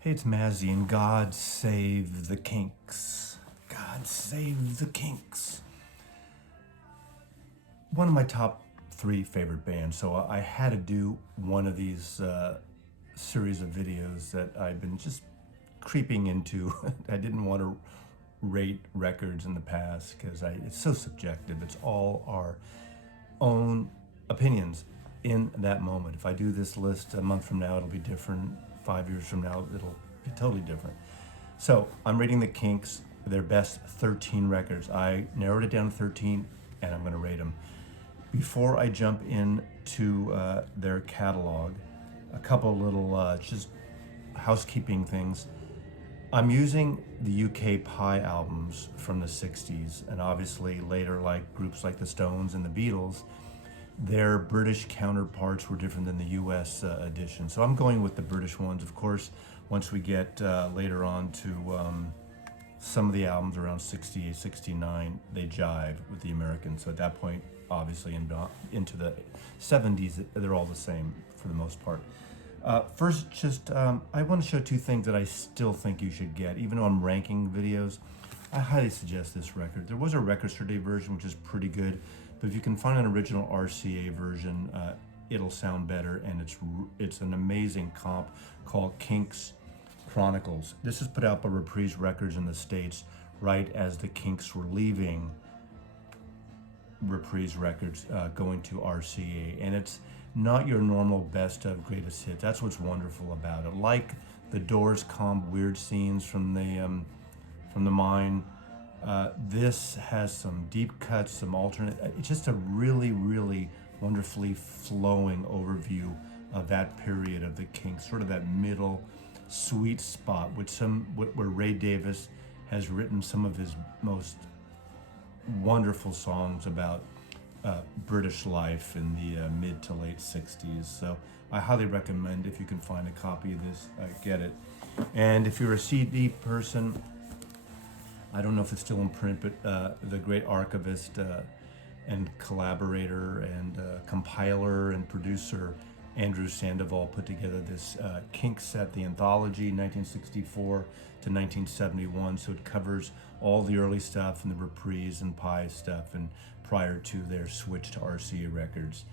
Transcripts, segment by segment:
Hey, it's Mazzy, and God save the Kinks. God save the Kinks. One of my top three favorite bands, so I had to do one of these series of videos that I've been just creeping into. I didn't want to rate records in the past because it's so subjective. It's all our own opinions in that moment. If I do this list a month from now, it'll be different. 5 years from now, it'll be totally different. So I'm rating the Kinks, their best 13 records. I narrowed it down to 13, and I'm going to rate them. Before I jump into their catalog, a couple little just housekeeping things. I'm using the UK Pie albums from the 60s, and obviously later, like groups like the Stones and the Beatles, their British counterparts were different than the US edition. So I'm going with the British ones. Of course, once we get later on to some of the albums around 68, 69, they jive with the Americans. So at that point, obviously into the 70s, they're all the same for the most part. First, I want to show two things that I still think you should get. Even though I'm ranking videos, I highly suggest this record. There was a Record Store Day version, which is pretty good, but if you can find an original RCA version, it'll sound better, and it's an amazing comp called Kinks Chronicles. This is put out by Reprise Records in the States right as the Kinks were leaving Reprise Records, going to RCA, and it's not your normal best of greatest hits. That's what's wonderful about it. Like the Doors comp Weird Scenes from the Mine, this has some deep cuts, some alternate. It's just a really, really wonderfully flowing overview of that period of the Kinks, sort of that middle sweet spot, where Ray Davies has written some of his most wonderful songs about British life in the mid to late 60s. So I highly recommend, if you can find a copy of this, get it. And if you're a CD person, I don't know if it's still in print, but the great archivist and collaborator and compiler and producer Andrew Sandoval put together this Kinks set, the anthology, 1964 to 1971. So it covers all the early stuff and the Reprise and Pie stuff, and prior to their switch to RCA Records.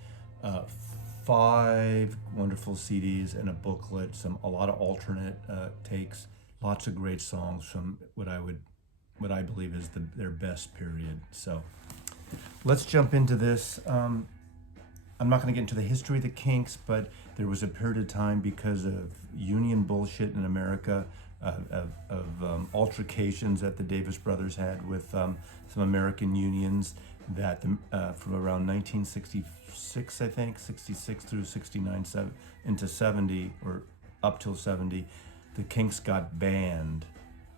5 wonderful CDs and a booklet, a lot of alternate takes, lots of great songs from what I believe is their best period. So let's jump into this. I'm not going to get into the history of the Kinks, but there was a period of time, because of union bullshit in America, of altercations that the Davis brothers had with some American unions, that from around 1966, I think, 66 through 69, into 70, or up till 70, the Kinks got banned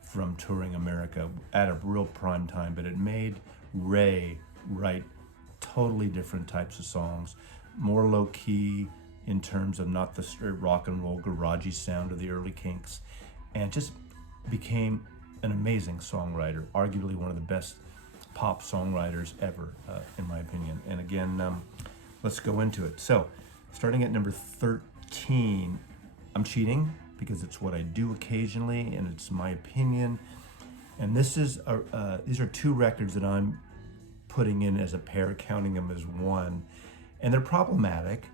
from touring America at a real prime time, but it made Ray write totally different types of songs, more low-key in terms of not the straight rock and roll garagey sound of the early Kinks, and just became an amazing songwriter, arguably one of the best pop songwriters ever, in my opinion. And again, let's go into it. So, starting at number 13, I'm cheating because it's what I do occasionally, and it's my opinion. And these are two records that I'm putting in as a pair, counting them as one, and they're problematic.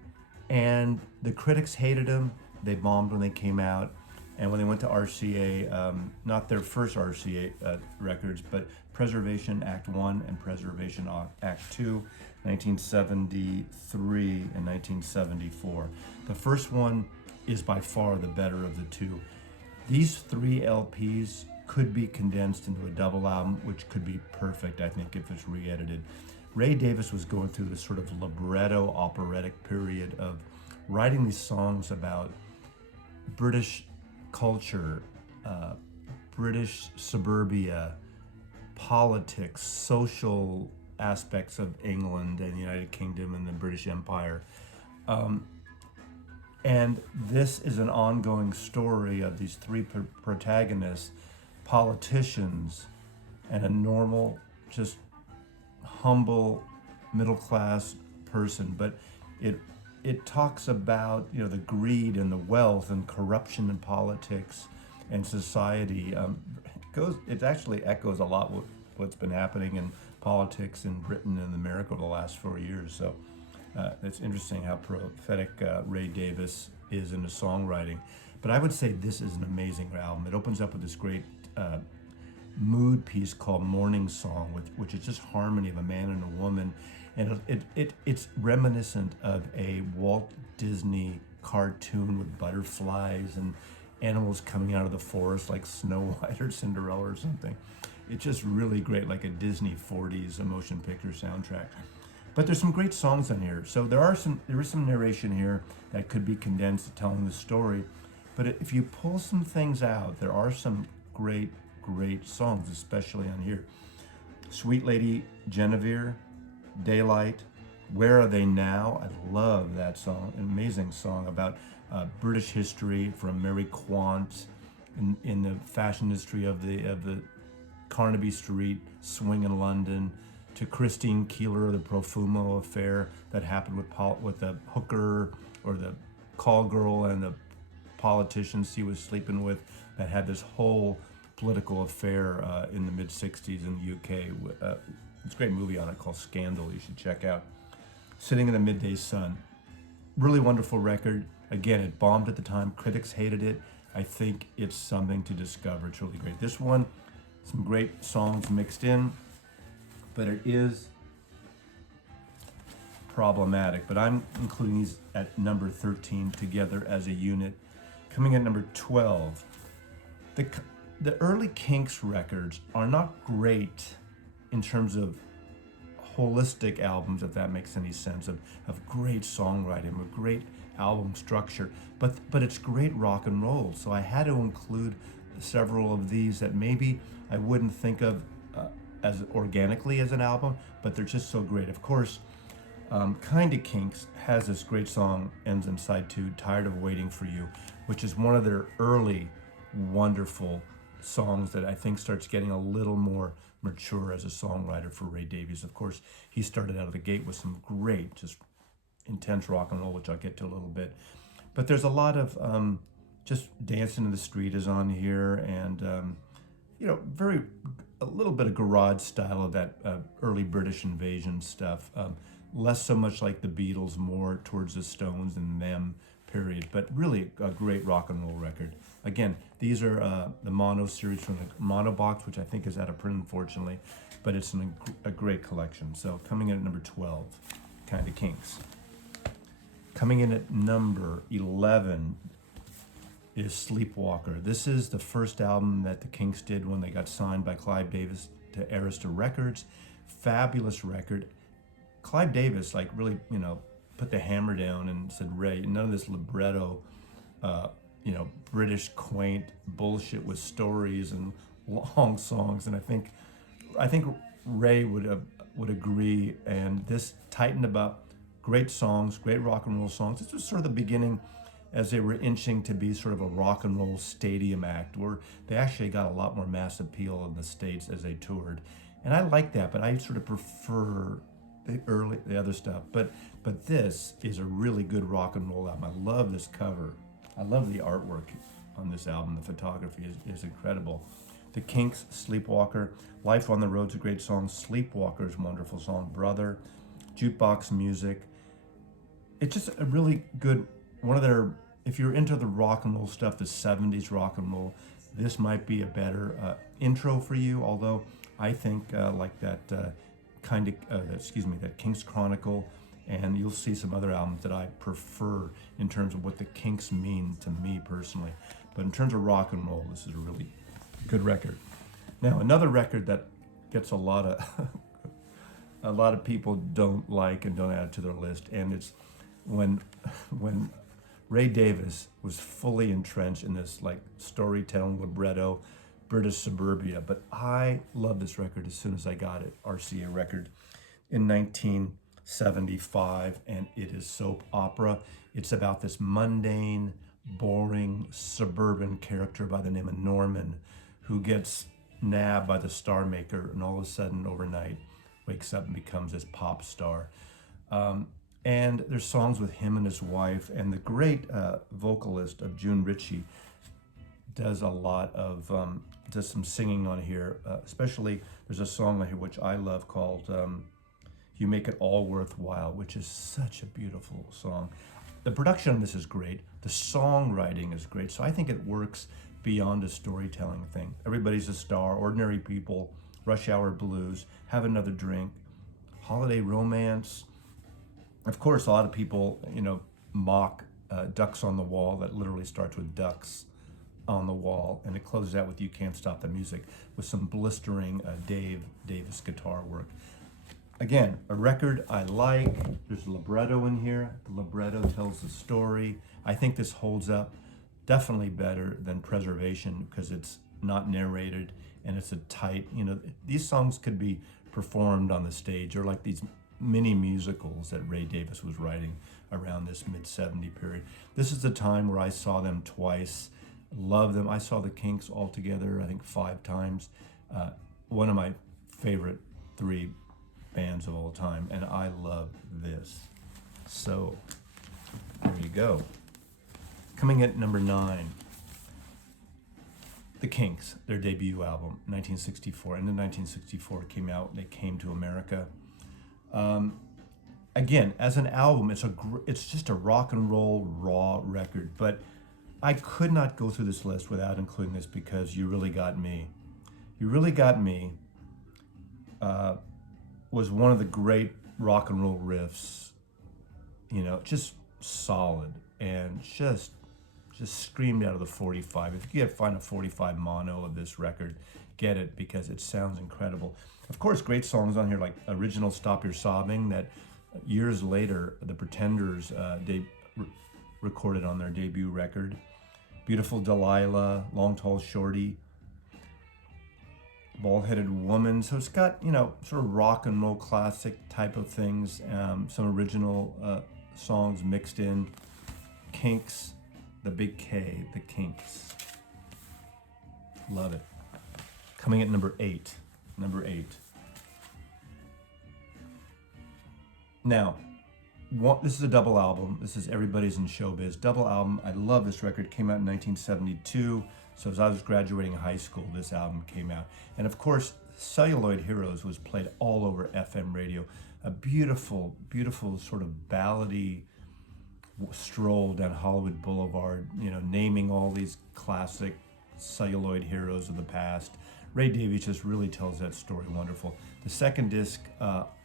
And the critics hated them. They bombed when they came out, and when they went to RCA, not their first RCA records, but Preservation Act 1 and Preservation Act 2, 1973 and 1974. The first one is by far the better of the two. These 3 LPs could be condensed into a double album, which could be perfect, I think, if it's re-edited. Ray Davies was going through this sort of libretto operatic period of writing these songs about British culture, British suburbia, politics, social aspects of England and the United Kingdom and the British Empire. And this is an ongoing story of these 3 protagonists, politicians, and a normal, just humble, middle-class person. But it talks about, the greed and the wealth and corruption in politics, and society. It actually echoes a lot with what's been happening in politics in Britain and America over the last 4 years. So it's interesting how prophetic Ray Davies is in his songwriting. But I would say this is an amazing album. It opens up with this great mood piece called Morning Song, which is just harmony of a man and a woman. And it's reminiscent of a Walt Disney cartoon with butterflies and animals coming out of the forest like Snow White or Cinderella or something. It's just really great, like a Disney 40s motion picture soundtrack. But there's some great songs on here. So there is some narration here that could be condensed to telling the story. But if you pull some things out, there are some great songs, especially on here. Sweet Lady Genevieve, Daylight, Where Are They Now? I love that song, an amazing song about British history from Mary Quant in the fashion history of the Carnaby Street swing in London, to Christine Keeler, the Profumo affair that happened with the hooker or the call girl and the politicians he was sleeping with, that had this whole political affair in the mid-60s in the UK. It's a great movie on it called Scandal you should check out. Sitting in the Midday Sun. Really wonderful record. Again, it bombed at the time. Critics hated it. I think it's something to discover. It's really great. This one, some great songs mixed in, but it is problematic. But I'm including these at number 13 together as a unit. Coming at number 12, the early Kinks records are not great in terms of holistic albums, if that makes any sense, of great songwriting, of great album structure, but it's great rock and roll. So I had to include several of these that maybe I wouldn't think of as organically as an album, but they're just so great. Of course, Kinda Kinks has this great song, ends in side 2, Tired of Waiting for You, which is one of their early wonderful songs that I think starts getting a little more mature as a songwriter for Ray Davies. Of course, he started out of the gate with some great, just intense rock and roll, which I'll get to a little bit. But there's a lot of just Dancing in the Street is on here, and a little bit of garage style of that early British invasion stuff. Less so much like the Beatles, more towards the Stones and them period, but really a great rock and roll record. Again, these are the mono series from the Mono Box, which I think is out of print, unfortunately, but it's a great collection. So coming in at number 12, Kinda Kinks. Coming in at number 11 is Sleepwalker. This is the first album that the Kinks did when they got signed by Clive Davis to Arista Records. Fabulous record. Clive Davis, really, put the hammer down and said, Ray, none of this libretto, British quaint bullshit with stories and long songs. And I think Ray would agree. And this tightened about great songs, great rock and roll songs. This was sort of the beginning as they were inching to be sort of a rock and roll stadium act, where they actually got a lot more mass appeal in the States as they toured. And I like that, but I sort of prefer the other stuff. But this is a really good rock and roll album. I love this cover. I love the artwork on this album. The photography is incredible. The Kinks, Sleepwalker. Life on the Road's a great song. Sleepwalker is a wonderful song. Brother. Jukebox Music. It's just a really good, one of their, if you're into the rock and roll stuff, the 70s rock and roll, this might be a better intro for you, although I think like that that Kinks Chronicle, and you'll see some other albums that I prefer in terms of what the Kinks mean to me personally. But in terms of rock and roll, this is a really good record. Now, another record that gets a lot of people don't like and don't add to their list, and it's when Ray Davies was fully entrenched in this storytelling libretto British suburbia. But I love this record as soon as I got it, RCA record in 1975, and it is soap opera. It's about this mundane, boring suburban character by the name of Norman, who gets nabbed by the star maker, and all of a sudden overnight wakes up and becomes this pop star. And there's songs with him and his wife, and the great vocalist of June Ritchie does a lot of, does some singing on here. Especially, there's a song on here which I love called You Make It All Worthwhile, which is such a beautiful song. The production on this is great. The songwriting is great. So I think it works beyond a storytelling thing. Everybody's a star, ordinary people, rush hour blues, have another drink, holiday romance. Of course, a lot of people, mock Ducks on the Wall, that literally starts with ducks on the wall, and it closes out with You Can't Stop the Music with some blistering Dave Davis guitar work. Again, a record I like. There's a libretto in here. The libretto tells the story. I think this holds up definitely better than Preservation because it's not narrated and it's a tight, these songs could be performed on the stage or like these mini musicals that Ray Davis was writing around this mid-70 period. This is the time where I saw them twice. Love them. I saw the Kinks all together, I think 5 times. One of my favorite 3 bands of all time, and I love this. So there you go. Coming at number 9, the Kinks, their debut album, 1964. And in 1964 came out. They came to America. Again, as an album, it's just a rock and roll raw record. But I could not go through this list without including this because You Really Got Me. You Really Got Me was one of the great rock and roll riffs. Just solid and just screamed out of the 45. If you could find a 45 mono of this record, get it because it sounds incredible. Of course, great songs on here like original Stop Your Sobbing that years later the Pretenders recorded on their debut record. Beautiful Delilah, Long Tall Shorty, Bald-Headed Woman. So it's got, sort of rock and roll classic type of things, some original songs mixed in. Kinks, the big K, the Kinks. Love it. Coming at number 8. Now, this is a double album. This is Everybody's in Showbiz. Double album. I love this record. Came out in 1972. So as I was graduating high school, this album came out. And of course, Celluloid Heroes was played all over FM radio. A beautiful, beautiful sort of ballady stroll down Hollywood Boulevard, naming all these classic celluloid heroes of the past. Ray Davies just really tells that story wonderful. The second disc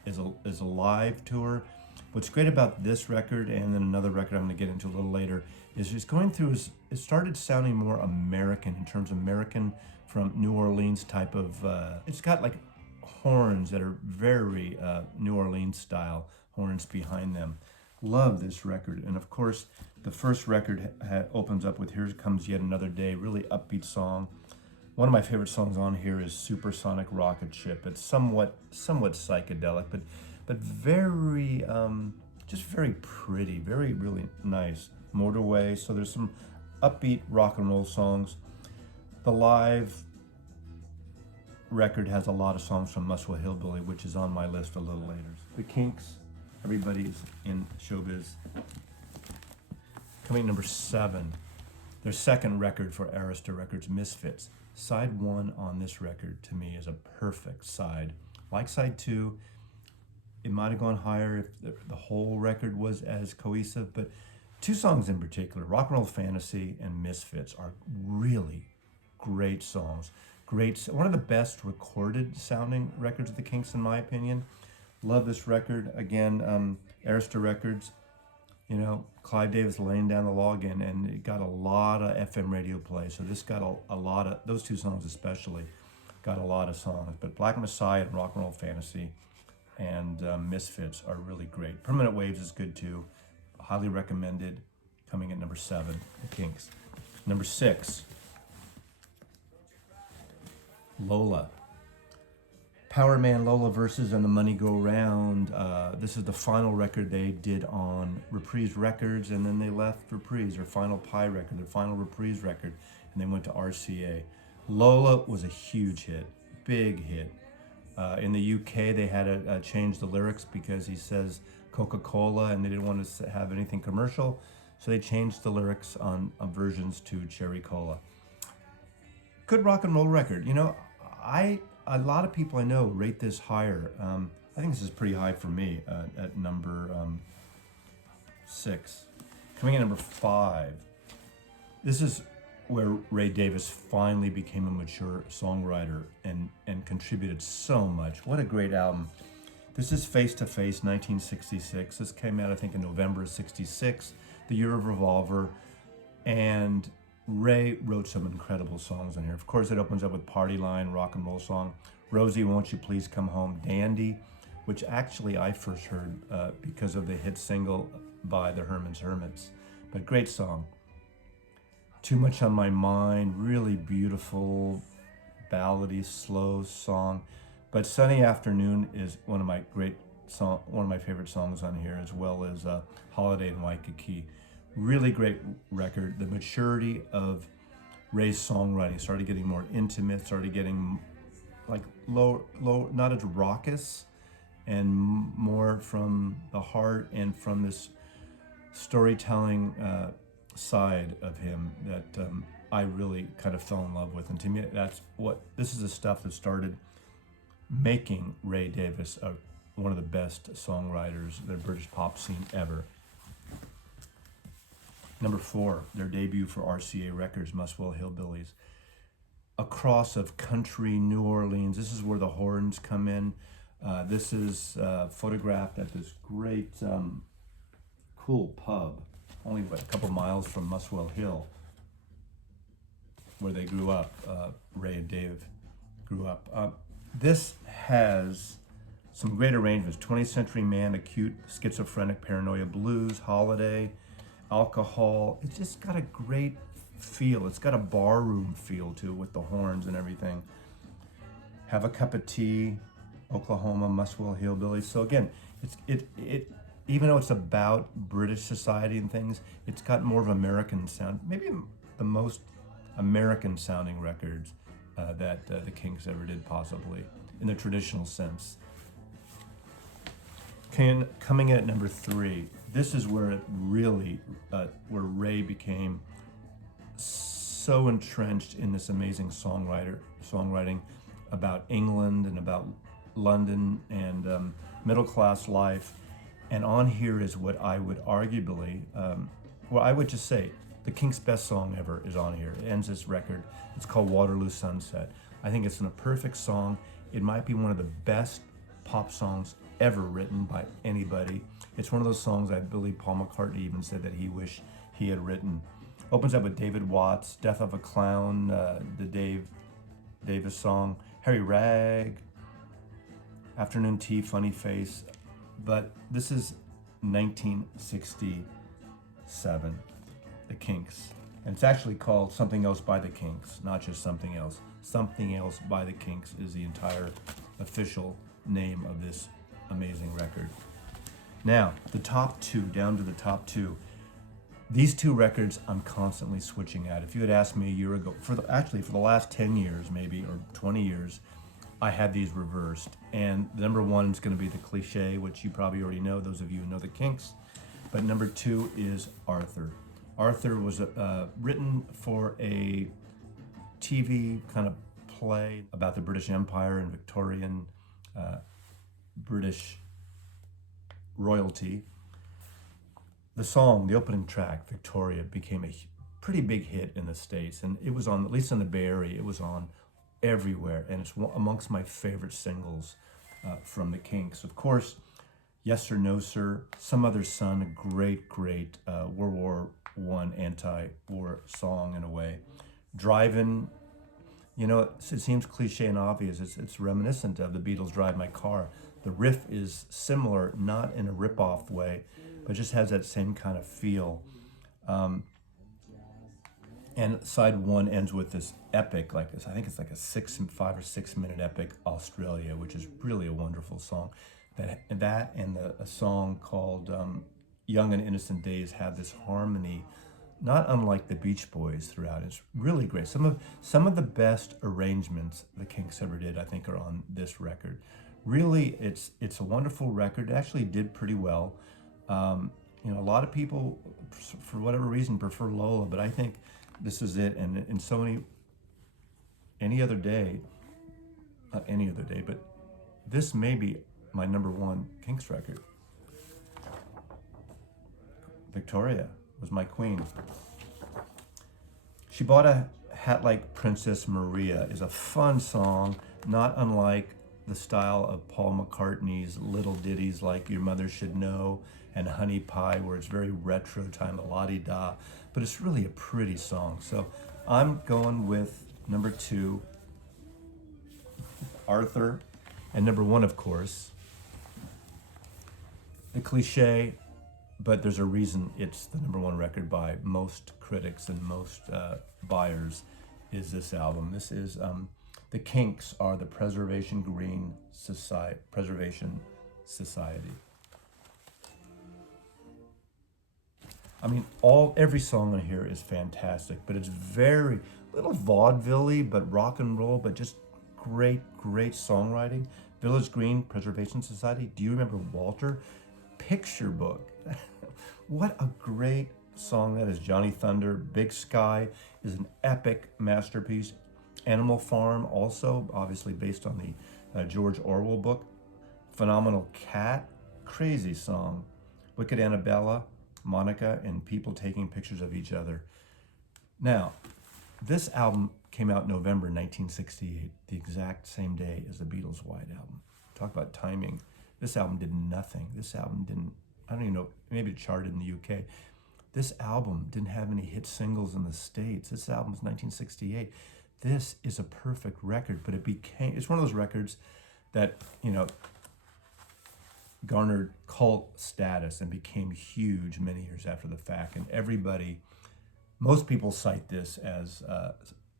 is a live tour. What's great about this record and then another record I'm going to get into a little later is just going through, it started sounding more American in terms of American from New Orleans type of, it's got like horns that are very New Orleans style horns behind them. Love this record. And of course, the first record opens up with Here Comes Yet Another Day, really upbeat song. One of my favorite songs on here is Supersonic Rocket Ship. It's somewhat psychedelic, but very, just very pretty, very, really nice. Motorway, so there's some upbeat rock and roll songs. The live record has a lot of songs from Muswell Hillbilly, which is on my list a little later. The Kinks, Everybody's in Showbiz. Coming at number 7, their second record for Arista Records, Misfits. Side 1 on this record, to me, is a perfect side. Like side 2, it might have gone higher if the whole record was as cohesive, but 2 songs in particular, Rock and Roll Fantasy and Misfits, are really great songs. One of the best recorded sounding records of the Kinks, in my opinion. Love this record. Again, Arista Records, Clive Davis laying down the law again, and it got a lot of FM radio play. So this got a lot of, those 2 songs especially, got a lot of songs. But Black Messiah and Rock and Roll Fantasy and Misfits are really great. Permanent Waves is good too. Highly recommended. Coming at number 7, the Kinks. Number 6, Lola. Power Man, Lola Versus, and The Money Go Round. This is the final record they did on Reprise Records, and then they left Reprise, their final Pie record, their final Reprise record, and they went to RCA. Lola was a huge hit, big hit. In the UK, they had to change the lyrics because he says Coca-Cola, and they didn't want to have anything commercial, so they changed the lyrics on versions to Cherry Cola. good rock and roll record. You know, a lot of people I know rate this higher. I think this is pretty high for me at number 6. Coming in number 5. This is where Ray Davies finally became a mature songwriter and contributed so much. What a great album. This is Face to Face, 1966. This came out, I think, in November of 66, the year of Revolver. And Ray wrote some incredible songs on here. Of course, it opens up with Party Line, rock and roll song. Rosie, Won't You Please Come Home? Dandy, which actually I first heard because of the hit single by the Herman's Hermits. But great song. Too Much on My Mind, really beautiful, ballady, slow song. But Sunny Afternoon is one of my favorite songs on here, as well as Holiday in Waikiki. Really great record. The maturity of Ray's songwriting started getting more intimate, started getting like low, not as raucous, and more from the heart and from this storytelling side of him that I really kind of fell in love with. And to me, this is the stuff that started making Ray Davies one of the best songwriters the British pop scene ever. Number 4, their debut for RCA Records, Muswell Hillbillies. A cross of country, New Orleans. This is where the horns come in. This is photographed at this great, cool pub, only a couple miles from Muswell Hill, where they grew up. Ray and Dave grew up. This has some great arrangements. 20th Century Man, Acute Schizophrenic Paranoia Blues, Holiday, Alcohol. It's just got a great feel. It's got a barroom feel to it with the horns and everything. Have a Cup of Tea, Oklahoma, Muswell Hillbillies. So again, it even though it's about British society and things, it's got more of American sound. Maybe the most American sounding records that the Kinks ever did, possibly, in the traditional sense. Coming in at number 3, this is where it really, where Ray became so entrenched in this amazing songwriting about England and about London and middle class life. And on here is what I would arguably, I would just say, the Kinks' best song ever is on here. It ends this record. It's called Waterloo Sunset. I think it's a perfect song. It might be one of the best pop songs ever written by anybody. It's one of those songs I believe Paul McCartney even said that he wished he had written. Opens up with David Watts, Death of a Clown, the Dave Davis song, Harry Rag, Afternoon Tea, Funny Face. But this is 1967, the Kinks. And it's actually called Something Else by the Kinks, not just Something Else. Something Else by the Kinks is the entire official name of this amazing record. Now, the top 2, down to the top 2. These 2 records I'm constantly switching at. If you had asked me a year ago, for the last 10 years maybe, or 20 years, I had these reversed. And the number 1 is going to be the Cliche, which you probably already know, those of you who know the Kinks. But number 2 is Arthur. Arthur was written for a TV kind of play about the British Empire and Victorian British royalty. The song, the opening track, Victoria, became a pretty big hit in the States, and it was on, at least in the Bay Area, it was on everywhere, and it's amongst my favorite singles from the Kinks. Of course, Yes or No Sir, Some Other Son, a great World War I anti-war song in a way. Drivin', you know, it seems cliche and obvious. It's reminiscent of the Beatles' Drive My Car. The riff is similar, not in a rip-off way, but just has that same kind of feel. And side 1 ends with this epic, like I think it's like a 5 or 6 minute epic, Australia, which is really a wonderful song. That and a song called Young and Innocent Days have this harmony, not unlike the Beach Boys throughout. It's really great. Some of the best arrangements the Kinks ever did, I think, are on this record. Really, it's a wonderful record. It actually did pretty well. You know, a lot of people, for whatever reason, prefer Lola, but I think this is it. And in so many any other day, not any other day, but this may be my number one Kinks record. Victoria was my queen. She Bought a Hat Like Princess Maria is a fun song, not unlike the style of Paul McCartney's little ditties like Your Mother Should Know and Honey Pie, where it's very retro time, la-di-da, but it's really a pretty song. So I'm going with number 2, Arthur, and number 1, of course, the cliche, but there's a reason it's the number 1 record by most critics and most buyers, is this album. This is the Kinks are the Preservation Society. I mean, every song on here is fantastic, but it's very little vaudeville-y, but rock and roll, but just great songwriting. Village Green Preservation Society. Do you remember Walter? Picture Book. What a great song that is. Johnny Thunder. Big Sky is an epic masterpiece. Animal Farm, also obviously based on the George Orwell book. Phenomenal Cat, crazy song. Wicked Annabella, Monica, and people taking pictures of each other. Now, this album came out November 1968, the exact same day as the Beatles' White Album. Talk about timing. This album did nothing. This album didn't, I don't even know, maybe it charted in the UK. This album didn't have any hit singles in the States. This album was 1968. This is a perfect record, but it's one of those records that, garnered cult status and became huge many years after the fact. And most people cite this as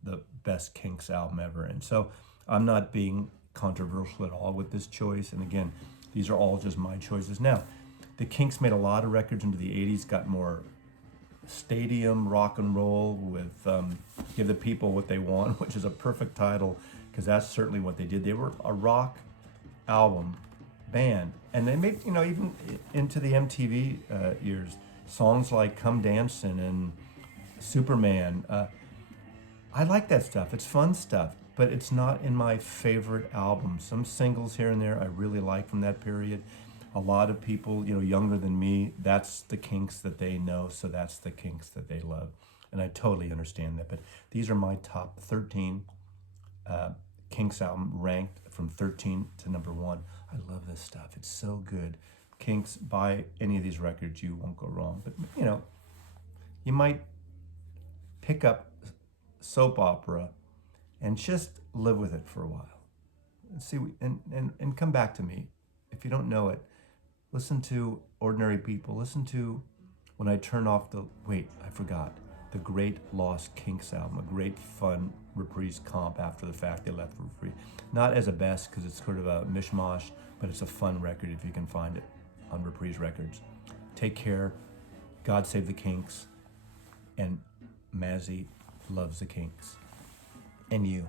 the best Kinks album ever. And so I'm not being controversial at all with this choice. And again, these are all just my choices. Now, the Kinks made a lot of records into the 80s, got more stadium rock and roll with Give the People What They Want, which is a perfect title because that's certainly what they did. They were a rock album band, and they made, even into the MTV years, songs like Come Dancin' and Superman. I like that stuff. It's fun stuff, but it's not in my favorite albums. Some singles here and there I really like from that period. A lot of people, younger than me, that's the Kinks that they know, so that's the Kinks that they love. And I totally understand that. But these are my top 13 Kinks album, ranked from 13 to number 1. I love this stuff. It's so good. Kinks, buy any of these records, you won't go wrong. But, you might pick up soap opera and just live with it for a while. And see, and come back to me. If you don't know it, listen to Ordinary People. Listen to When I Turn Off the... Wait, I forgot. The Great Lost Kinks album. A great, fun reprise comp after the fact they left for free. Not as a best, because it's sort of a mishmash, but it's a fun record if you can find it on Reprise Records. Take care. God save the Kinks. And Mazzy loves the Kinks. And you.